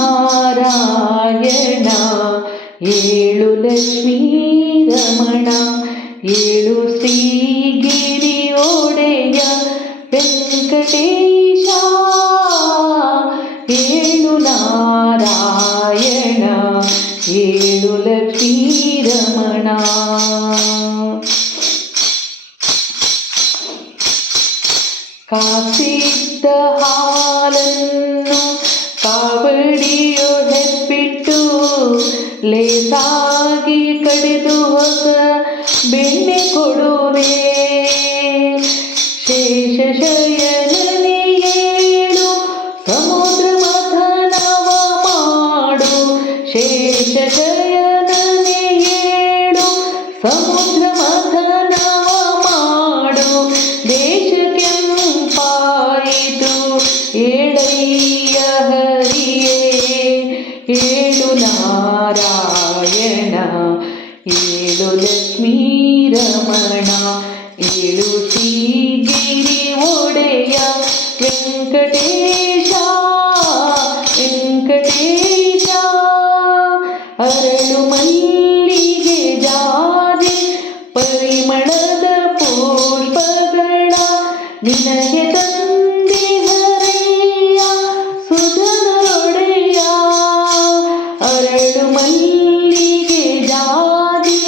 ನಾರಾಯಣ ಏಳು ಲಕ್ಷ್ಮೀ ರಮಣ ಏಳು ಶ್ರೀಗಿರಿ ಒಡೆಯ ವೆಂಕಟೇಶ ಏಳು ನಾರಾಯಣ ಏಳು ಲಕ್ಷ್ಮೀ ರಮಣ. ಕಾಸಿದ್ದ ಹಾಲನ್ನು ಕಾವಡಿಯೊಡೆಬಿಟ್ಟು ಲೇಸಾಗಿ ಕಡಿದು ಹೊಸ ಬೆಣ್ಣೆ ಕೊಡುವೆ. ಶೇಷಶಯನನೇ ಏಳು ಸಮುದ್ರ ಮಥನವ ಮಾಡು. ಶೇಷಶಯನನೇ ಏಳು ಸಮುದ್ರ ಮಥನವ ಮಾಡು. ದೇಶಕ್ಕೆಂಪಾಯಿತು ಏಳಯ್ಯ ಹರಿಯೇ ಏಳು ನಾರಾಯಣ ಏಳು ಲಕ್ಷ್ಮೀ ರಮಣ ಏಳು ಶ್ರೀಗಿರಿ ಒಡೆಯ ವೆಂಕಟೇಶ ವೆಂಕಟೇಶ. ಅರಳು ಮಲ್ಲಿಗೆ ಜಾಜಿ ಪರಿಮಳದ ಪುಷ್ಪಗಳ ನಿನಗೆ ತಂದೆ ಹರೆಯ ಸುಧನರೊಡೆಯ. ಅರಳು ಮಲ್ಲಿಗೆ ಜಾಜಿ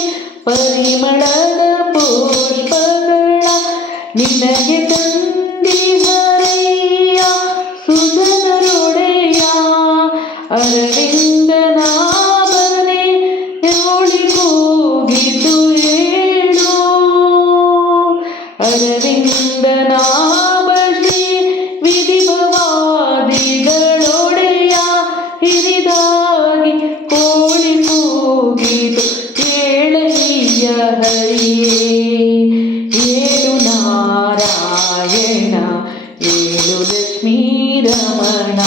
ಪರಿಮಳದ ಪುಷ್ಪಗಳ ನಿನಗೆ ತಂದೆ ಹರೆಯ ಸುಧನರೊಡೆಯ. ಅರವಿಂದನಾಭನೆ ಓಡಿ ಕೂಗಿತು ಏಳು. ಅರವಿಂದನಾಭ ಶ್ರೀ ವಿಧಿಭವಾದಿಗಳೊಡೆಯ ಹಿರಿದಾಗಿ ಕೋಳಿ ಕೂಗಿತು ಏಳಯ್ಯ ಹರಿಯೇ ಏಳು ನಾರಾಯಣ ಏಳು ಲಕ್ಷ್ಮೀ ರಮಣ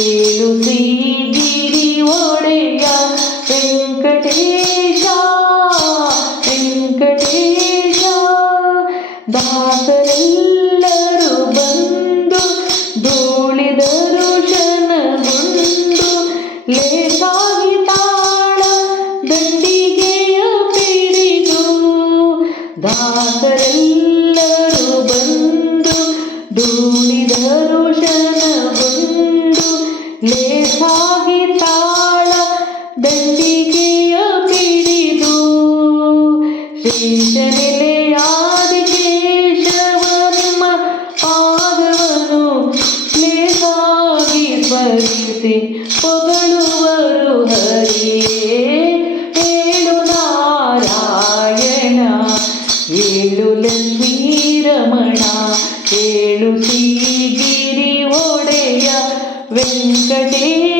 ಏಳು ಶ್ರೀಗಿರಿ ಒಡೆಯ ವೆಂಕಟೇಶ ವೆಂಕಟೇಶ. ದಾಸರೆಲ್ಲರೂ ಬಂದು ಧೂಳಿದರು ಶನಗುಂಡು ಲೇಸಾಗಿ ತಾಳ ದಂಡಿಗೆಯ ಪಿಡಿದು. ದಾಸರೆಲ್ಲರೂ ಬಂದು ಧೂಳಿದರು ಶನಗುಂಡು ಲೇಸಾಗಿ ತಾಳ ದಂಡಿಗೆಯ ಪಿಡಿದು. ಶ್ರೀಶೈಲಯಾದಿಕೇಶವ ನಿಮ್ಮ ಪಾದವನ್ನು ಲೇಸಾಗಿ ಸ್ಮರಿಸಿ ಹೊಗಳುವರು ಹರಿಯೇ ಏಳು ನಾರಾಯಣ ಏಳು ಲಕ್ಷ್ಮೀ ರಮಣ ಏಳು ಶ್ರೀಗಿರಿ ಒಡೆಯ ವೆಂಕಟೇಶ.